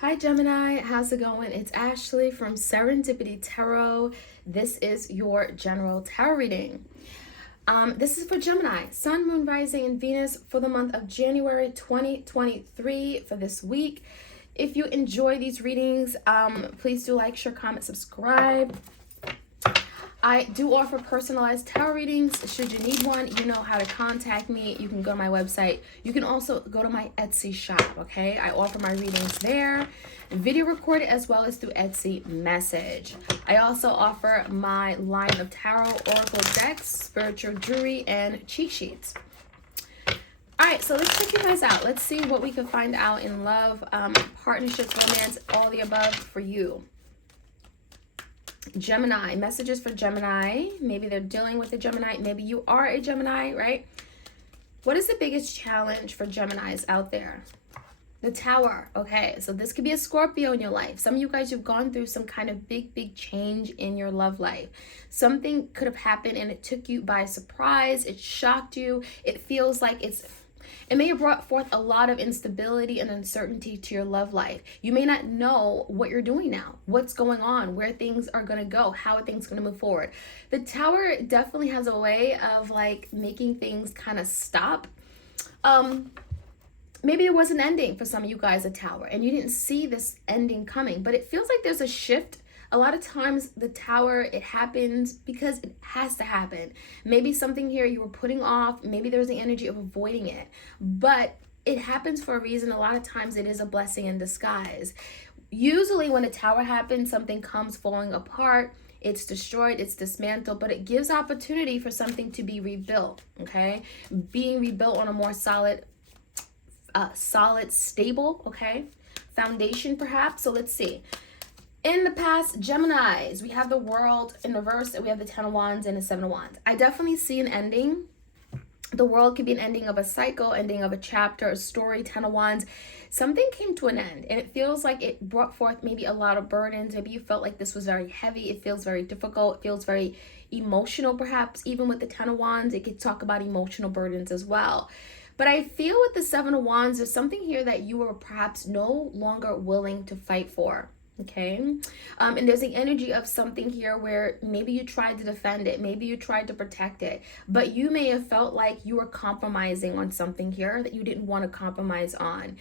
Hi Gemini, how's it going? It's Ashley from Serendipity Tarot. This is your general tarot reading. This is for Gemini, Sun, Moon, Rising, and Venus for the month of January 2023 for this week. If you enjoy these readings, please do like, share, comment, subscribe. I do offer personalized tarot readings. Should you need one, you know how to contact me. You can go to my website. You can also go to my Etsy shop, okay? I offer my readings there, video recorded as well as through Etsy message. I also offer my line of tarot, oracle decks, spiritual jewelry, and cheat sheets. All right, so let's check you guys out. Let's see what we can find out in love, partnerships, romance, all the above for you. Gemini, messages for Gemini. Maybe they're dealing with a Gemini. Maybe you are a Gemini, right? What is the biggest challenge for Geminis out there? The Tower. Okay, so this could be a Scorpio in your life. Some of you guys, you've gone through some kind of big change in your love life. Something could have happened and it took you by surprise. It shocked you. It feels like it may have brought forth a lot of instability and uncertainty to your love life. You may not know what you're doing now, what's going on, where things are going to go, how are things going to move forward. The Tower definitely has a way of like making things kind of stop. Maybe there was an ending for some of you guys, a Tower, and you didn't see this ending coming, but it feels like there's a shift. A lot of times the Tower, it happens because it has to happen. Maybe something here you were putting off, maybe there's the energy of avoiding it, but it happens for a reason. A lot of times it is a blessing in disguise. Usually when a Tower happens, something comes falling apart, it's destroyed, it's dismantled, but it gives opportunity for something to be rebuilt, okay? Being rebuilt on a more solid, stable, okay, foundation perhaps. So let's see. In the past, Geminis, we have the World in reverse, and we have the Ten of Wands and the Seven of Wands. I definitely see an ending. The World could be an ending of a cycle, ending of a chapter, a story. Ten of Wands, something came to an end, and it feels like it brought forth maybe a lot of burdens. Maybe you felt like this was very heavy. It feels very difficult. It feels very emotional, perhaps. Even with the Ten of Wands, it could talk about emotional burdens as well. But I feel with the Seven of Wands, there's something here that you are perhaps no longer willing to fight for. Okay, and there's the energy of something here where maybe you tried to defend it, maybe you tried to protect it, but you may have felt like you were compromising on something here that you didn't want to compromise on.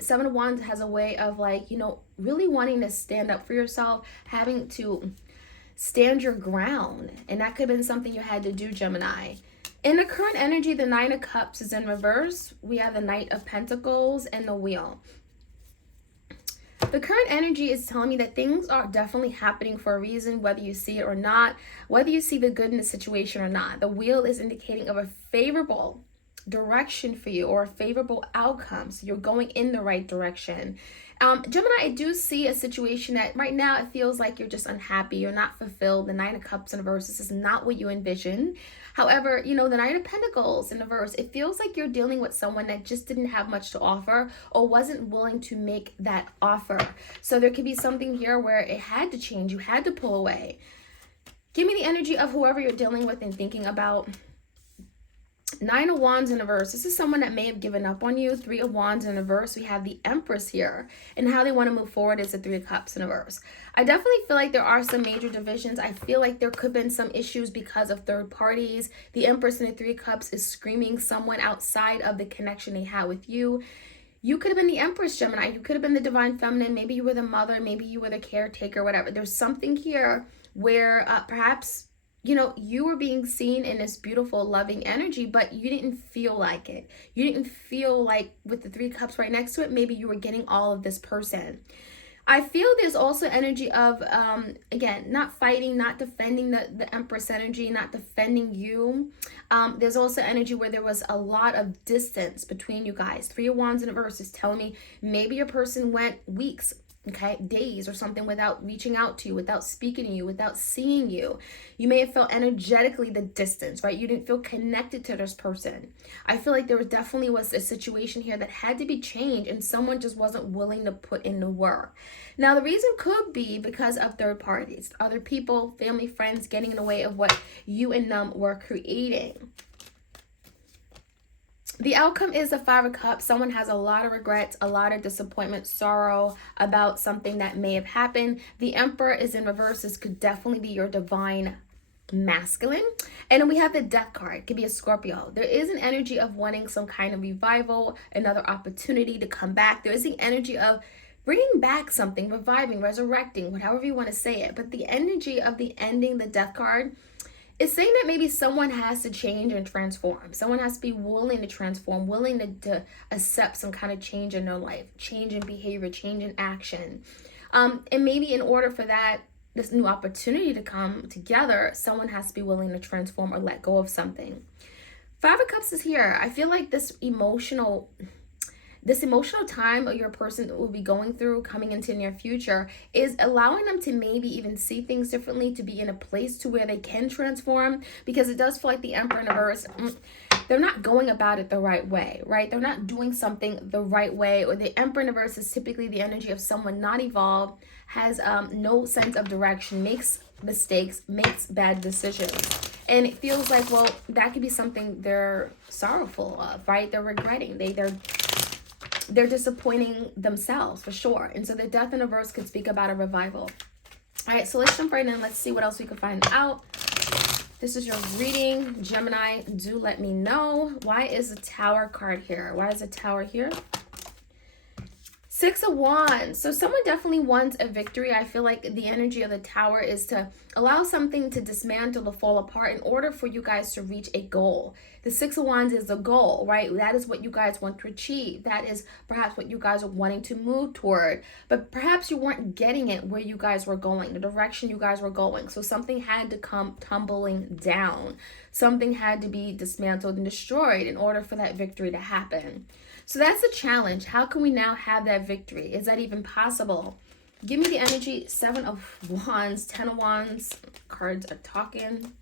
Seven of Wands has a way of like, you know, really wanting to stand up for yourself, having to stand your ground, and that could have been something you had to do, Gemini. In the current energy, the Nine of Cups is in reverse. We have the Knight of Pentacles and the Wheel. The current energy is telling me that things are definitely happening for a reason, whether you see it or not, whether you see the good in the situation or not. The Wheel is indicating of a favorable direction for you or a favorable outcome. So you're going in the right direction. Gemini, I do see a situation that right now it feels like you're just unhappy. You're not fulfilled. The Nine of Cups in reverse, this is not what you envisioned. However, you know, the Knight of Pentacles in reverse, it feels like you're dealing with someone that just didn't have much to offer or wasn't willing to make that offer. So there could be something here where it had to change. You had to pull away. Give me the energy of whoever you're dealing with and thinking about. Nine of Wands in reverse. This is someone that may have given up on you. Three of Wands in reverse. We have the Empress here. And how they want to move forward is the Three of Cups in reverse. I definitely feel like there are some major divisions. I feel like there could have been some issues because of third parties. The Empress in the Three of Cups is screaming someone outside of the connection they had with you. You could have been the Empress, Gemini. You could have been the Divine Feminine. Maybe you were the mother. Maybe you were the caretaker, whatever. There's something here where perhaps, you know, you were being seen in this beautiful, loving energy, but you didn't feel like it. You didn't feel like with the Three Cups right next to it, maybe you were getting all of this person. I feel there's also energy of, again, not fighting, not defending the Empress energy, not defending you. There's also energy where there was a lot of distance between you guys. Three of Wands in reverse is telling me maybe your person went weeks, okay, days or something without reaching out to you, without speaking to you, without seeing you. You may have felt energetically the distance, right? You didn't feel connected to this person. I feel like there definitely was a situation here that had to be changed and someone just wasn't willing to put in the work. Now, the reason could be because of third parties, other people, family, friends getting in the way of what you and them were creating. The outcome is the Five of Cups. Someone has a lot of regrets, a lot of disappointment, sorrow about something that may have happened. The Emperor is in reverse. This could definitely be your divine masculine. And then we have the Death card. It could be a Scorpio. There is an energy of wanting some kind of revival, another opportunity to come back. There is the energy of bringing back something, reviving, resurrecting, whatever you want to say it. But the energy of the ending, the Death card, is saying that maybe someone has to change and transform. Someone has to be willing to transform, willing to accept some kind of change in their life, change in behavior, change in action. And maybe in order for that, this new opportunity to come together, someone has to be willing to transform or let go of something. Five of Cups is here. I feel like this emotional time your person will be going through coming into the near future is allowing them to maybe even see things differently, to be in a place to where they can transform, because it does feel like the Emperor in reverse, they're not going about it the right way, right? They're not doing something the right way. Or the Emperor in reverse is typically the energy of someone not evolved, has no sense of direction, makes mistakes, makes bad decisions. And it feels like, well, that could be something they're sorrowful of, right? They're regretting. They're disappointing themselves for sure. And so the Death in reverse could speak about a revival. All right, so let's jump right in. Let's see what else we can find out. This is your reading, Gemini. Do let me know. Why is the Tower card here? Why is the Tower here? Six of Wands. So someone definitely wants a victory. I feel like the energy of the Tower is to allow something to dismantle, to fall apart in order for you guys to reach a goal. The Six of Wands is the goal, right? That is what you guys want to achieve. That is perhaps what you guys are wanting to move toward. But perhaps you weren't getting it where you guys were going, the direction you guys were going. So something had to come tumbling down. Something had to be dismantled and destroyed in order for that victory to happen. So that's the challenge. How can we now have that victory? Is that even possible? Give me the energy. Seven of Wands, Ten of Wands. Cards are talking.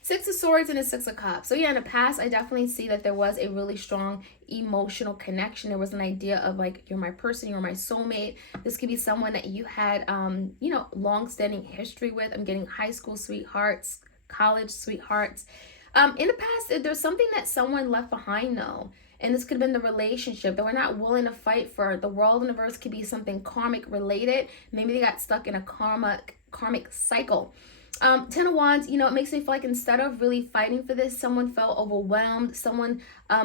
Six of Swords and a Six of Cups. So yeah, in the past, I definitely see that there was a really strong emotional connection. There was an idea of like, you're my person, you're my soulmate. This could be someone that you had, long-standing history with. I'm getting high school sweethearts, college sweethearts. In the past, there's something that someone left behind though. And this could have been the relationship. They were not willing to fight for. The world and the verse could be something karmic related. Maybe they got stuck in a karmic cycle. Ten of Wands, it makes me feel like instead of really fighting for this, someone felt overwhelmed. Someone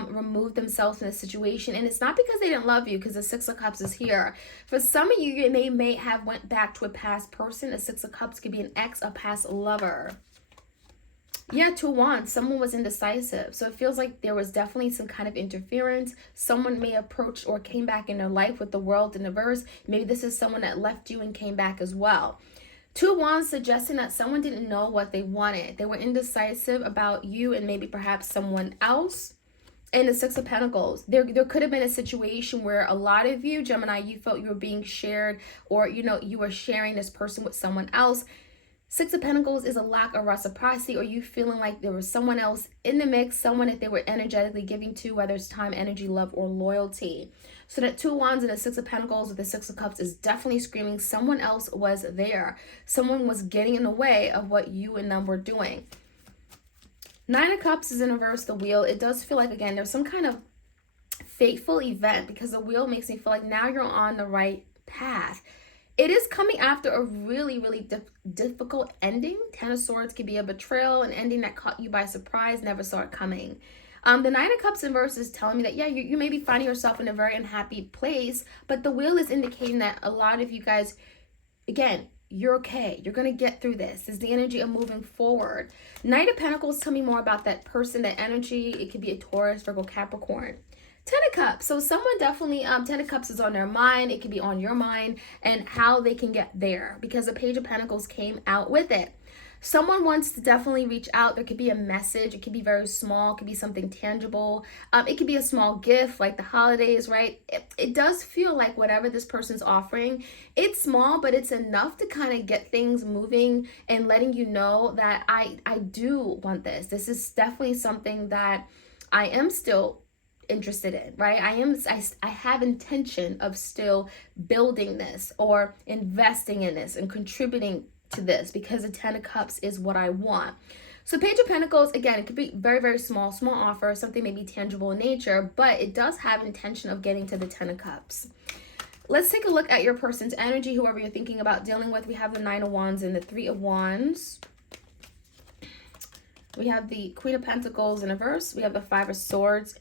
removed themselves from the situation. And it's not because they didn't love you, because the Six of Cups is here. For some of you, you may have went back to a past person. The Six of Cups could be an ex, a past lover. Yeah, Two of Wands, someone was indecisive. So it feels like there was definitely some kind of interference. Someone may approach or came back in their life with the world in the verse. Maybe this is someone that left you and came back as well. Two of Wands suggesting that someone didn't know what they wanted. They were indecisive about you and maybe perhaps someone else. And the Six of Pentacles, there could have been a situation where a lot of you, Gemini, you felt you were being shared, or, you were sharing this person with someone else. Six of Pentacles is a lack of reciprocity, or you feeling like there was someone else in the mix, someone that they were energetically giving to, whether it's time, energy, love, or loyalty. So that Two of Wands and the Six of Pentacles with the Six of Cups is definitely screaming someone else was there. Someone was getting in the way of what you and them were doing. Nine of Cups is in reverse, the Wheel. It does feel like, again, there's some kind of fateful event, because the Wheel makes me feel like now you're on the right path. It is coming after a really, really difficult ending. Ten of Swords could be a betrayal, an ending that caught you by surprise, never saw it coming. The Nine of Cups in verse is telling me that, yeah, you may be finding yourself in a very unhappy place, but the Wheel is indicating that a lot of you guys, again, you're okay. You're going to get through this. This is the energy of moving forward. Knight of Pentacles, tell me more about that person, that energy. It could be a Taurus, Virgo, Capricorn. Ten of Cups. So someone definitely, Ten of Cups is on their mind. It could be on your mind and how they can get there, because the Page of Pentacles came out with it. Someone wants to definitely reach out. There could be a message. It could be very small. It could be something tangible. It could be a small gift like the holidays, right? It does feel like whatever this person's offering, it's small, but it's enough to kind of get things moving and letting you know that I do want this. This is definitely something that I am still interested in, right? I have intention of still building this or investing in this and contributing to this, because the Ten of Cups is what I want. So Page of Pentacles, again, it could be very, very small offer, something maybe tangible in nature, but it does have intention of getting to the Ten of Cups. Let's take a look at your person's energy, whoever you're thinking about dealing with. We have the Nine of Wands and the Three of Wands. We have the Queen of Pentacles in reverse. We have the Five of Swords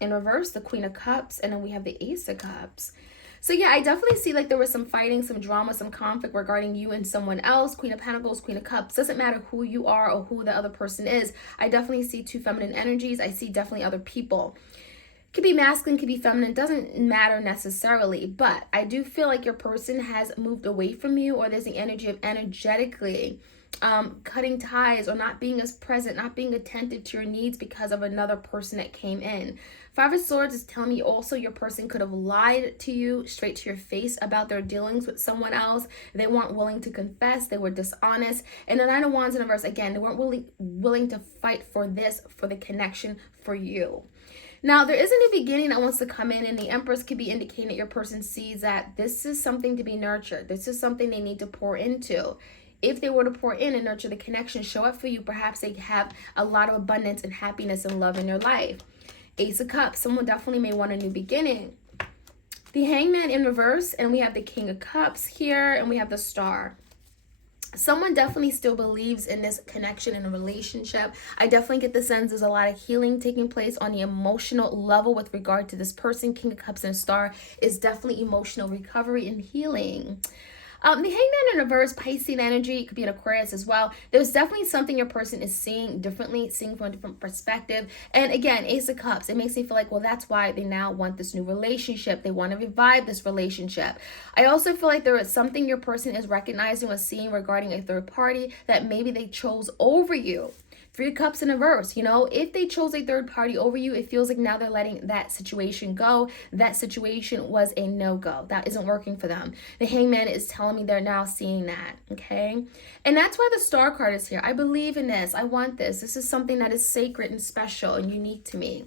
in reverse, the Queen of Cups, and then we have the Ace of Cups. So yeah, I definitely see like there was some fighting, some drama, some conflict regarding you and someone else. Queen of Pentacles, Queen of Cups. Doesn't matter who you are or who the other person is. I definitely see two feminine energies. I see definitely other people. Could be masculine, could be feminine. Doesn't matter necessarily. But I do feel like your person has moved away from you, or there's the energy of energetically cutting ties or not being as present, not being attentive to your needs because of another person that came in. Five of Swords is telling me also your person could have lied to you straight to your face about their dealings with someone else. They weren't willing to confess. They were dishonest. And the Nine of Wands in reverse, again, they weren't willing to fight for this, for the connection for you. Now, there is a new beginning that wants to come in, and the Empress could be indicating that your person sees that this is something to be nurtured. This is something they need to pour into. If they were to pour in and nurture the connection, show up for you, perhaps they have a lot of abundance and happiness and love in their life. Ace of Cups, someone definitely may want a new beginning. The Hangman in reverse, and we have the King of Cups here, and we have the Star. Someone definitely still believes in this connection in a relationship. I definitely get the sense there's a lot of healing taking place on the emotional level with regard to this person. King of Cups and Star is definitely emotional recovery and healing. The Hangman in reverse, Piscean energy, it could be an Aquarius as well. There's definitely something your person is seeing differently, seeing from a different perspective. And again, Ace of Cups, it makes me feel like, well, that's why they now want this new relationship. They want to revive this relationship. I also feel like there is something your person is recognizing or seeing regarding a third party that maybe they chose over you. Three of Cups in reverse, you know, if they chose a third party over you, it feels like now they're letting that situation go. That situation was a no-go. That isn't working for them. The Hangman is telling me they're now seeing that, okay? And that's why the Star card is here. I believe in this. I want this. This is something that is sacred and special and unique to me.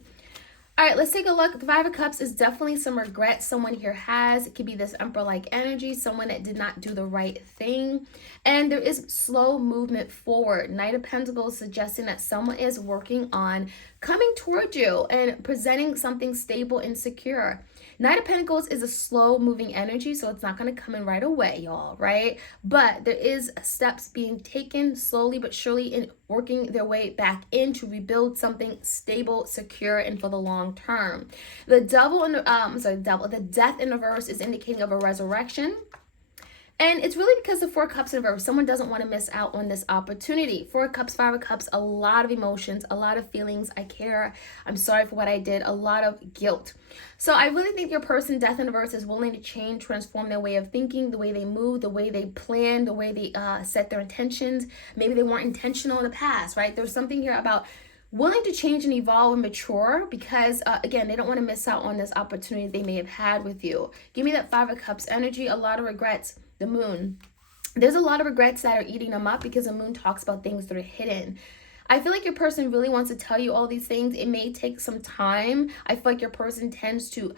All right, let's take a look. The Five of Cups is definitely some regret someone here has. It could be this Emperor-like energy, someone that did not do the right thing. And there is slow movement forward. Knight of Pentacles suggesting that someone is working on coming toward you and presenting something stable and secure. Knight of Pentacles is a slow moving energy, so it's not going to come in right away, y'all, right? But there is steps being taken slowly but surely in working their way back in to rebuild something stable, secure, and for the long term. The the Death in reverse is indicating of a resurrection. And it's really because the Four of Cups in reverse, someone doesn't want to miss out on this opportunity. Four of Cups, Five of Cups, a lot of emotions, a lot of feelings. I care. I'm sorry for what I did. A lot of guilt. So I really think your person, Death in reverse, is willing to change, transform their way of thinking, the way they move, the way they plan, the way they set their intentions. Maybe they weren't intentional in the past, right? There's something here about willing to change and evolve and mature because, again, they don't want to miss out on this opportunity they may have had with you. Give me that Five of Cups energy, a lot of regrets. The Moon. There's a lot of regrets that are eating them up because the Moon talks about things that are hidden. I feel like your person really wants to tell you all these things. It may take some time. I feel like your person tends to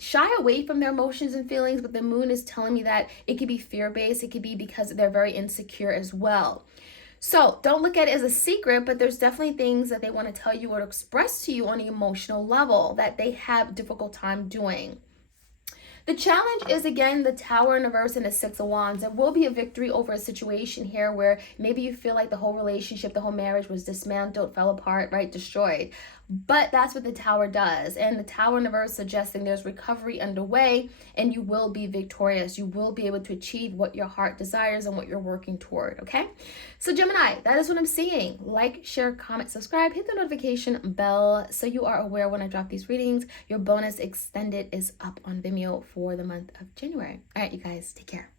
shy away from their emotions and feelings, but the Moon is telling me that it could be fear-based. It could be because they're very insecure as well. So don't look at it as a secret, but there's definitely things that they want to tell you or express to you on an emotional level that they have a difficult time doing. The challenge is, again, the Tower in reverse and the Six of Wands. There will be a victory over a situation here where maybe you feel like the whole relationship, the whole marriage was dismantled, fell apart, right, destroyed. But that's what the Tower does. And the Tower in reverse suggesting there's recovery underway and you will be victorious. You will be able to achieve what your heart desires and what you're working toward, okay? So Gemini, that is what I'm seeing. Like, share, comment, subscribe, hit the notification bell so you are aware when I drop these readings. Your bonus extended is up on Vimeo for the month of January. All right, you guys, take care.